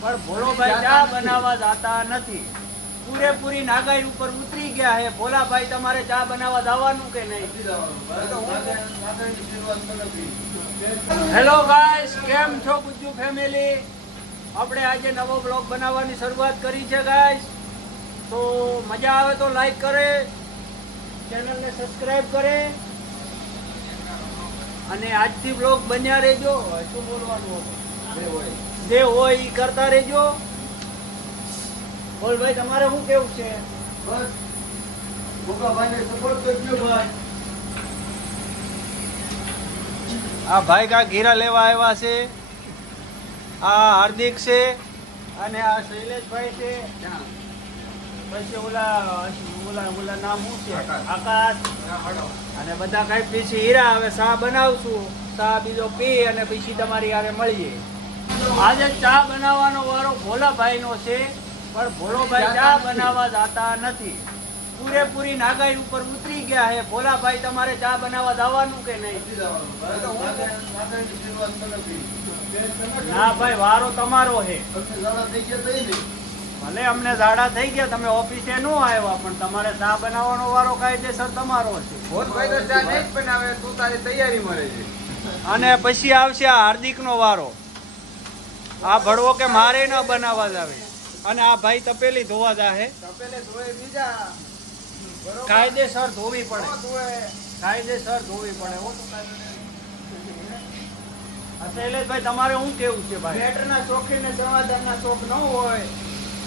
પણ ભોળોભાઈ ચા બનાવવા જાતા નથી. પૂરેપૂરી નાગાઈ ઉપર ઉતરી ગયા હે. ભોલાભાઈ તમારે ચા બનાવવા જવાનું કે નહીં? હેલો ગાઈસ, કેમ છો ગુજ્જુ ફેમિલી? આપણે આજે નવો બ્લોગ બનાવવાની શરૂઆત કરી છે ગાઈસ. તો મજા આવે તો લાઈક કરે, ચેનલને સબસ્ક્રાઇબ કરે અને આજથી બ્લોગ બન્યા રહેજો. શું બોલવાનું હતું? જે હોય એ કરતા રહેજો. બોલ ભાઈ, તમારે શું કેવું છે? બસ ગોગાભાઈને સપોર્ટ કરજો ભાઈ. આ ભાઈ કા ઘીરા લેવા આવ્યા છે. આ હાર્દિક છે અને આ શૈલેષભાઈ છે. પછી ઓલા નામ શું છે? આકાશ. અને બધા કઈ પછી હીરા. હવે ચા બનાવશું, ચા બીજો પી અને પછી તમારી હારે મળીએ. આજે ચા બનાવવાનો વારો ભોલાભાઈ નો છે, પણ ભોળોભાઈ ચા બનાવવા જાતા નથી. પૂરેપૂરી નાગાઈ ઉપર ઉતરી ગયા હે. ભોલાભાઈ તમારે ચા બનાવવા જવાનું કે નહીં? ના ભાઈ, વારો તમારો હે. ભલે અમને ઝાડા થઈ ગયા, તમે ઓફિસે નો આવ્યા, પણ તમારે ચા બનાવવાનો વારો કાયદેસર તમારો છે. અને પછી આવશે આ હાર્દિક નો વારો. આ ભડવો કે મારે ન બનાવવા જ આવે. અને આ ભાઈ તપેલી ધોવા જાહે. કાયદેસર ધોવી પડે, કાયદેસર ધોવી પડે. શૈલેષભાઈ, તમારે શું કેવું છે ભાઈ? બેટરના શોખીન ને સમાધાનના શોખ ન હોય,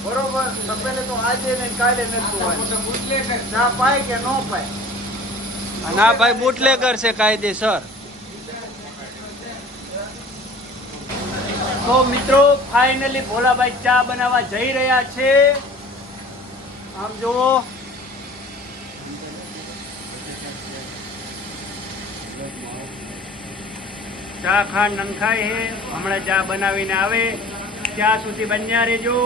બરોબર? તપેલી તો આજે ને કાલે નથી હોય. ચા પાય કે ન પાય? અને આ ભાઈ બુટલેગર છે કાયદેસર. તો મિત્રો, ફાઇનલી ભોલાભાઈ ચા બનાવવા જઈ રહ્યા છે. આમ જુઓ, ચા ખાંડ નંખાય છે. હમણાં ચા બનાવીને આવે ત્યાં સુધી બન્યા રહેજો.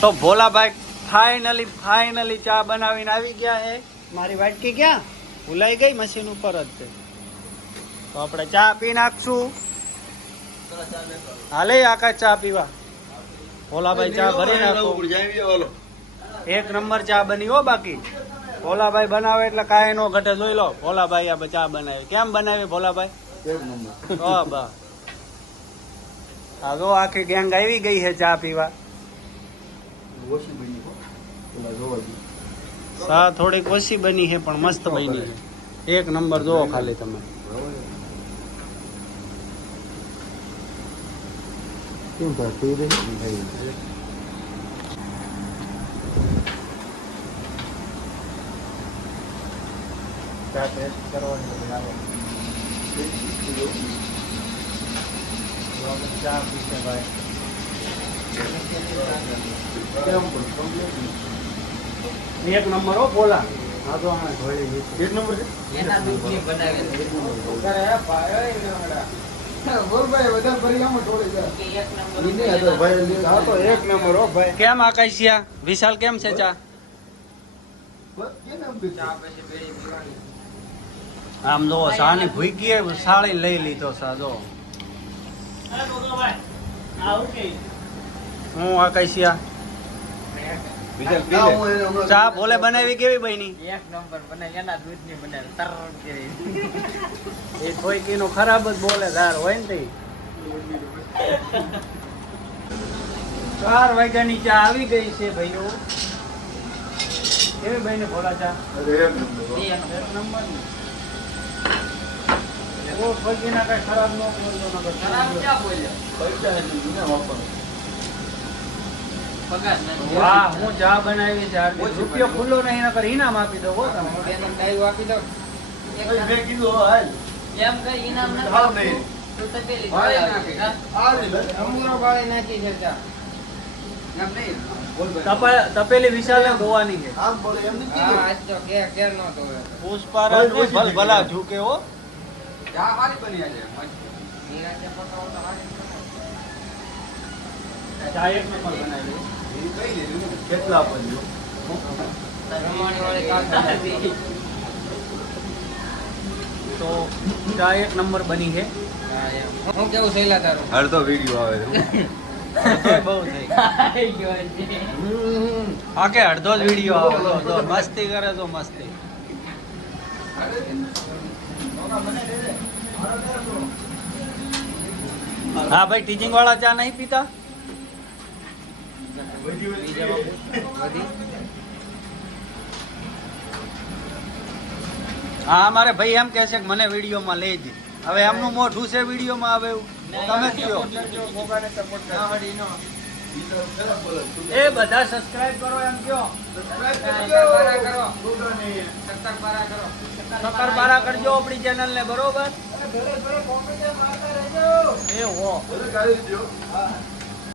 તો ભોલાભાઈ ફાઇનલી ચા બનાવીને આવી ગયા છે. મારી વાટકી ક્યાં ભૂલાઈ ગઈ? મશીન ઉપર જ છે. તો આપણે ચા પી નાખશું. હાલે આકાશ ચા પીવા. ભોલાભાઈ ચા ભરી નાખો. એક નંબર ચા બની હો. બાકી ભોલાભાઈ બનાવે એટલે કાંઈ નો ઘટે. જોઈ લો, ભોલાભાઈ આ ચા બનાવી. કેમ બનાવી ભોલાભાઈ? હા, જો આખી ગેંગ આવી ગઈ છે ચા પીવા. ચા થોડીક ઓછી બની છે પણ મસ્ત બની છે. એક નંબર જોવો ખાલી તમે. ચા ટેસ્ટ કરવાની ચા પીશે ભાઈ. એક નંબર હો ભોલા. હા તો એક નંબર છે. એના દૂધની બનાવેલી કેમ આકાશિયા? વિશાલ કેમ છે ચા? આમ જો સાની ભૂકી સાળી લઈ લીધો સા. જો હું આકાશિયા ચા ભોલે બનાવી કેવી બની? એક નંબર બનાવી. એના દૂધની બનાવી. એ કોઈ નો ખરાબ જ બોલે ધાર હોય ને. 4 વાગ્યાની ચા આવી ગઈ છે ભાઈઓ. કેવી બની ભોલા ચા? એક નંબર. કઈ ખરાબ ન બોલતો. વાહ, હું ચા બનાવી છે. રૂપિયો ખુલ્લો નહીં, નકર ઇનામ આપી દો. આપી દો. તપેલી વિશાલ ધોવાની છે. પુષ્પારાજ ભલા ઝૂકે હો. ચા એક નંબર બનાવી. કેટલા આપજો? તો ચા એક નંબર બની છે. હું કેવું સહેલા તારું અડધો વિડીયો આવે છે. અડધો બહુ થઈ હા કે અડધો જ વિડીયો આવે જો મસ્તી કરે તો મસ્તી હા ભાઈ ટીચિંગ વાળા ચા નહીં પીતા હા અમારે ભાઈ એમ કહે છે કે મને વિડીયોમાં લઈ દે હવે એમનું મોઢું છે વિડીયોમાં આવે એવું તમે કયો એ બધા સબસ્ક્રાઇબ કરો એમ કયો સક્કરપારા કરજો આપણી ચેનલ ને બરોબર એ હો કરી દો. હા